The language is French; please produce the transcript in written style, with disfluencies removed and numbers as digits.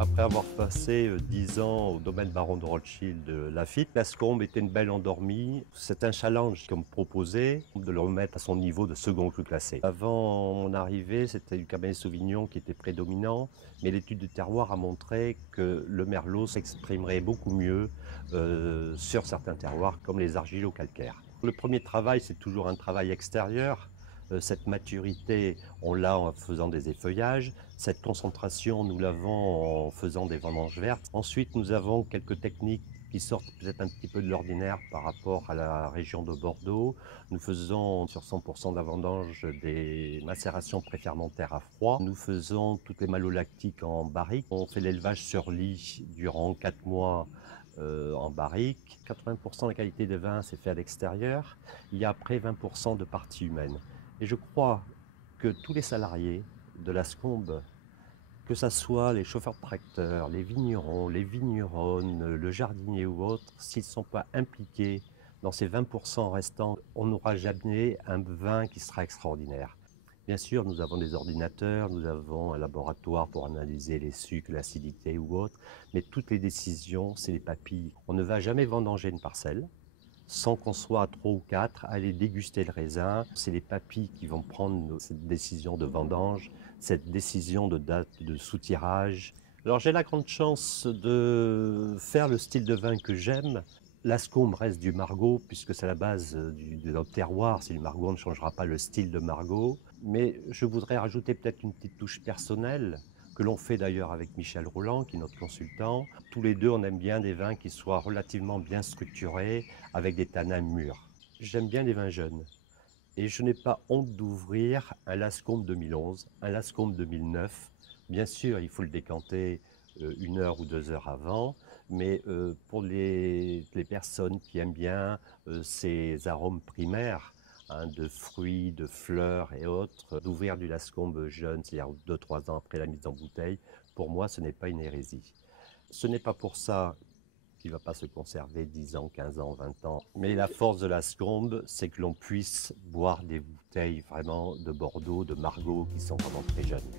Après avoir passé 10 ans au domaine baron de Rothschild de Lafite, Lascombe était une belle endormie. C'est un challenge qu'on me proposait de le remettre à son niveau de second cru classé. Avant mon arrivée, c'était du Cabernet Sauvignon qui était prédominant, mais l'étude du terroir a montré que le merlot s'exprimerait beaucoup mieux sur certains terroirs comme les argilo-calcaires. Le premier travail, c'est toujours un travail extérieur. Cette maturité, on l'a en faisant des effeuillages. Cette concentration, nous l'avons en faisant des vendanges vertes. Ensuite, nous avons quelques techniques qui sortent peut-être un petit peu de l'ordinaire par rapport à la région de Bordeaux. Nous faisons sur 100% de la vendange des macérations préfermentaires à froid. Nous faisons toutes les malolactiques en barrique. On fait l'élevage sur lit durant 4 mois en barrique. 80% de la qualité des vins, c'est fait à l'extérieur. Il y a après 20% de partie humaine. Et je crois que tous les salariés de Lascombe, que ce soit les chauffeurs de tracteurs, les vignerons, les vigneronnes, le jardinier ou autre, s'ils ne sont pas impliqués dans ces 20% restants, on n'aura jamais un vin qui sera extraordinaire. Bien sûr, nous avons des ordinateurs, nous avons un laboratoire pour analyser les sucres, l'acidité ou autre, mais toutes les décisions, c'est les papilles. On ne va jamais vendanger une parcelle sans qu'on soit à 3 ou 4, aller déguster le raisin. C'est les papilles qui vont prendre cette décision de vendange, cette décision de date de soutirage. Alors j'ai la grande chance de faire le style de vin que j'aime. Lascombe reste du Margaux, puisque c'est la base de notre terroir. C'est du Margaux, on ne changera pas le style de Margaux. Mais je voudrais rajouter peut-être une petite touche personnelle, que l'on fait d'ailleurs avec Michel Roland, qui est notre consultant. Tous les deux, on aime bien des vins qui soient relativement bien structurés, avec des tanins mûrs. J'aime bien les vins jeunes. Et je n'ai pas honte d'ouvrir un Lascombe 2011, un Lascombe 2009. Bien sûr, il faut le décanter 1 heure ou 2 heures avant, mais pour les personnes qui aiment bien ces arômes primaires, de fruits, de fleurs et autres, d'ouvrir du Lascombe jeune, c'est-à-dire 2 3 ans après la mise en bouteille, pour moi, ce n'est pas une hérésie. Ce n'est pas pour ça qu'il ne va pas se conserver 10 ans, 15 ans, 20 ans. Mais la force de Lascombe, c'est que l'on puisse boire des bouteilles vraiment de Bordeaux, de Margaux, qui sont vraiment très jeunes.